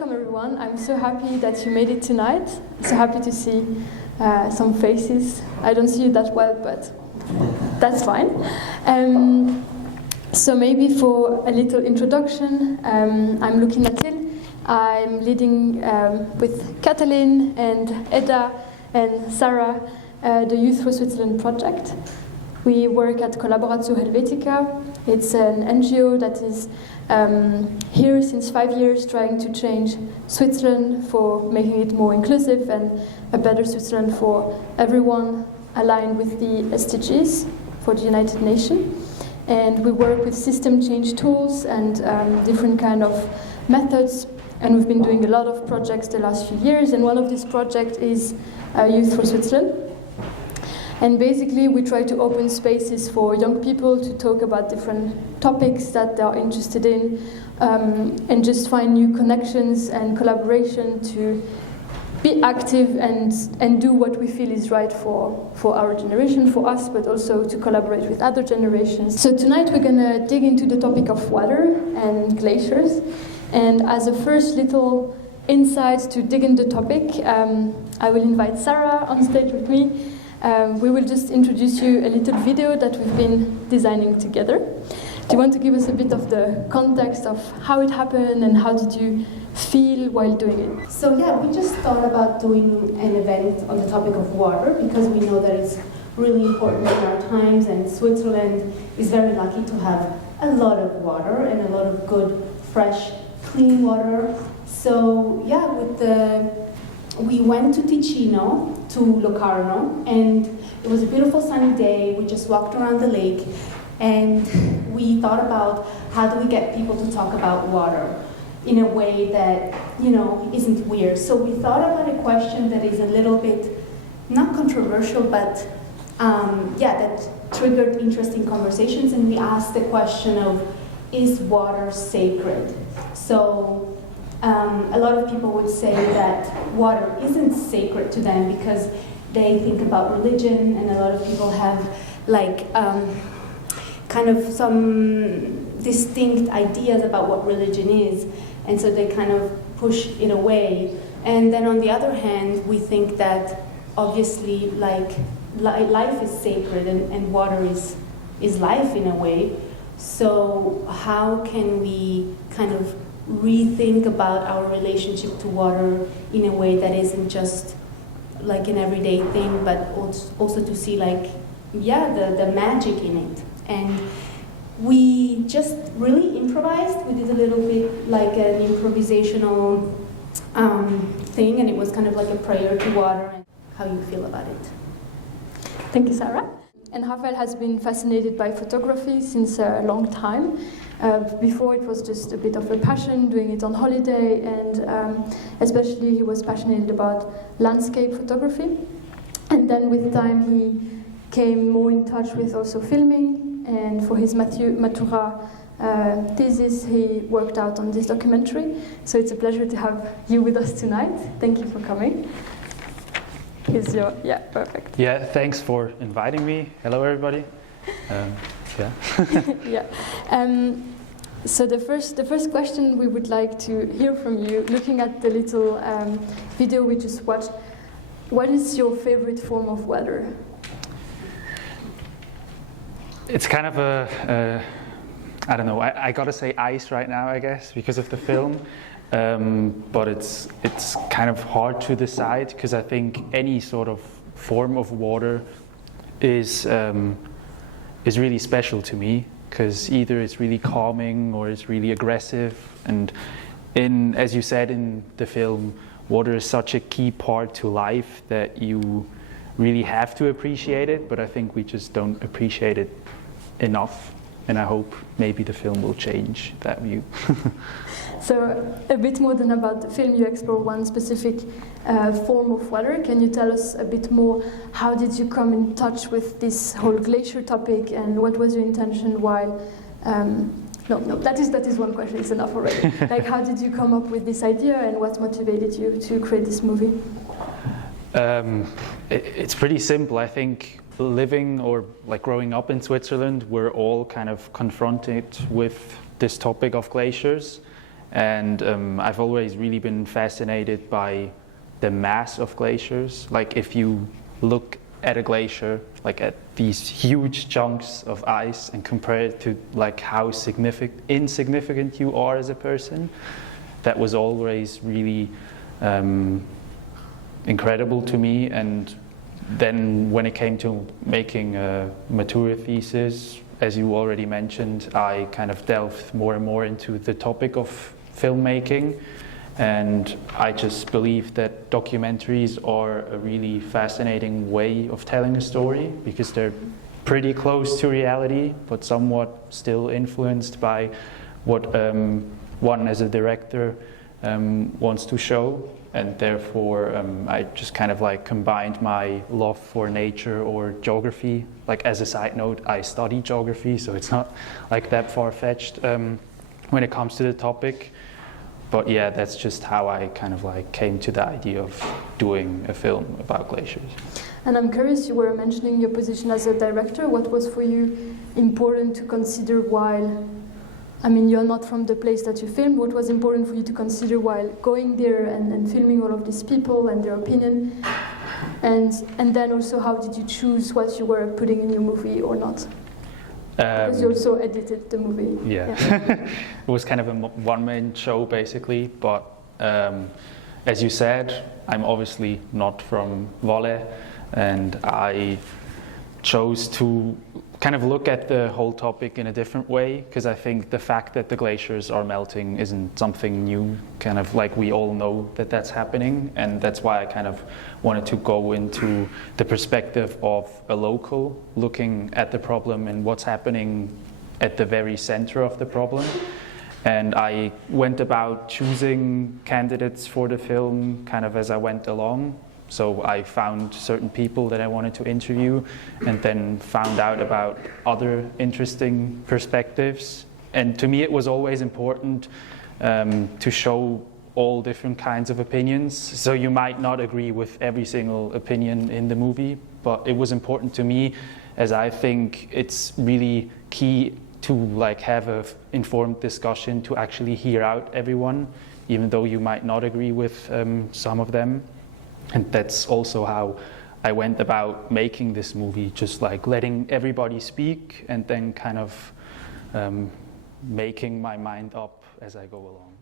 welcome everyone. I'm so happy that you made it tonight. So happy to see some faces. I don't see you that well, but that's fine. So maybe for a little introduction, I'm Luki Natil. I'm leading with Katalin and Edda and Sarah the Youth for Switzerland project. We work at Collaboratio Helvetica. It's an NGO that is here since 5 years trying to change Switzerland for making it more inclusive and a better Switzerland for everyone aligned with the SDGs for the United Nations. And we work with system change tools and different kind of methods. And we've been doing a lot of projects the last few years. And one of these projects is Youth for Switzerland. And basically, we try to open spaces for young people to talk about different topics that they are interested in, and just find new connections and collaboration to be active and do what we feel is right for our generation, for us, but also to collaborate with other generations. So tonight we're going to dig into the topic of water and glaciers. And as a first little insight to dig into the topic, I will invite Sarah on stage with me. We will just introduce you a little video that we've been designing together. Do you want to give us a bit of the context of how it happened and how did you feel while doing it? So yeah, we just thought about doing an event on the topic of water because we know that it's really important in our times, and Switzerland is very lucky to have a lot of water and a lot of good, fresh, clean water. So yeah, we went to Ticino, to Locarno, and it was a beautiful sunny day. We just walked around the lake, and we thought about how do we get people to talk about water in a way that, isn't weird. So we thought about a question that is a little bit, not controversial, but that triggered interesting conversations, and we asked the question of, is water sacred? So a lot of people would say that water isn't sacred to them because they think about religion, and a lot of people have kind of some distinct ideas about what religion is, and so they kind of push it away. And then on the other hand, we think that obviously life is sacred, and water is life in a way. So how can we kind of rethink about our relationship to water in a way that isn't just like an everyday thing, but also to see the magic in it. And we just really improvised. We did a little bit like an improvisational thing, and it was kind of like a prayer to water. And how you feel about it? Thank you, Sarah. And Rafael has been fascinated by photography since a long time. Before it was just a bit of a passion, doing it on holiday, and especially he was passionate about landscape photography. And then with time he came more in touch with also filming, and for his Matura thesis he worked out on this documentary. So it's a pleasure to have you with us tonight. Thank you for coming. Perfect. Yeah, thanks for inviting me. Hello, everybody. So the first question we would like to hear from you, looking at the little video we just watched, what is your favorite form of water? It's kind of I don't know, I gotta say ice right now, I guess, because of the film. But it's kind of hard to decide, because I think any sort of form of water is really special to me, because either it's really calming or it's really aggressive. And as you said in the film, water is such a key part to life that you really have to appreciate it, but I think we just don't appreciate it enough. And I hope maybe the film will change that view. So a bit more than about the film, you explore one specific form of water. Can you tell us a bit more? How did you come in touch with this whole glacier topic, and what was your intention while... that is one question, it's enough already. How did you come up with this idea, and what motivated you to create this movie? It's pretty simple. I think living or growing up in Switzerland, we're all kind of confronted with this topic of glaciers. and I've always really been fascinated by the mass of glaciers. Like if you look at a glacier, like at these huge chunks of ice, and compare it to like how insignificant you are as a person, that was always really incredible to me. And then when it came to making a matura thesis, as you already mentioned, I kind of delved more and more into the topic of filmmaking, and I just believe that documentaries are a really fascinating way of telling a story, because they're pretty close to reality, but somewhat still influenced by what one as a director wants to show. And therefore I just kind of like combined my love for nature or geography. Like as a side note, I study geography, so it's not like that far-fetched when it comes to the topic. But yeah, that's just how I kind of like came to the idea of doing a film about glaciers. And I'm curious, you were mentioning your position as a director. What was for you important to consider while, I mean, you're not from the place that you filmed. What was important for you to consider while going there and filming all of these people and their opinion? And then also, how did you choose what you were putting in your movie or not? Because you also edited the movie. Yeah. It was kind of a one-man show basically, but as you said, I'm obviously not from Valle, and I chose to kind of look at the whole topic in a different way, because I think the fact that the glaciers are melting isn't something new, kind of like we all know that that's happening, and that's why I kind of wanted to go into the perspective of a local looking at the problem and what's happening at the very center of the problem. And I went about choosing candidates for the film kind of as I went along. So I found certain people that I wanted to interview, and then found out about other interesting perspectives. And to me it was always important to show all different kinds of opinions. So you might not agree with every single opinion in the movie, but it was important to me, as I think it's really key to like have an informed discussion, to actually hear out everyone, even though you might not agree with some of them. And that's also how I went about making this movie, just like letting everybody speak and then kind of making my mind up as I go along.